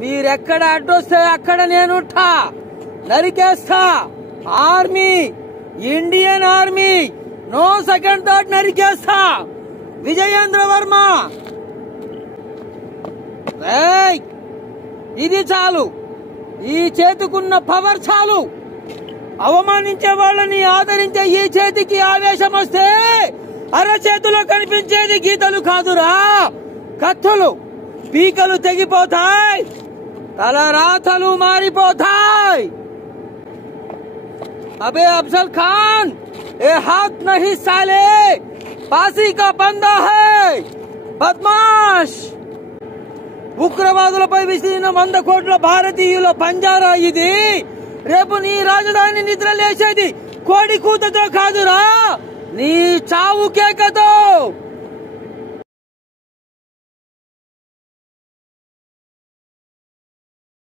మీరెక్కడ అడ్డొస్తే అక్కడ నేనుంటా, నరికేస్తా. Army, Indian army, no second thought, నరికేస్తా. విజయేంద్ర వర్మ, ఇది చాలు. ఈ చేతికున్న పవర్ చాలు. అవమానించే వాళ్ళని ఆదరించే ఈ చేతికి ఆవేశం వస్తే అరచేతిలో కనిపించేది గీతలు కాదురా, కత్తులు. పీకలు తెగిపోతాయి, తలరాతలు మారిపోతాయి. अबे अफजल खान, ये हाथ नहीं साले, फांसी का बंदा है, बदमाश. ఉగ్రవాదులపై విసిరిన 100 కోట్ల భారతీయుల పంజారా ఇది. రేపు నీ రాజధాని నిద్ర లేచేది కోడి కూతతో కాదురా, నీ చావు కేకతో.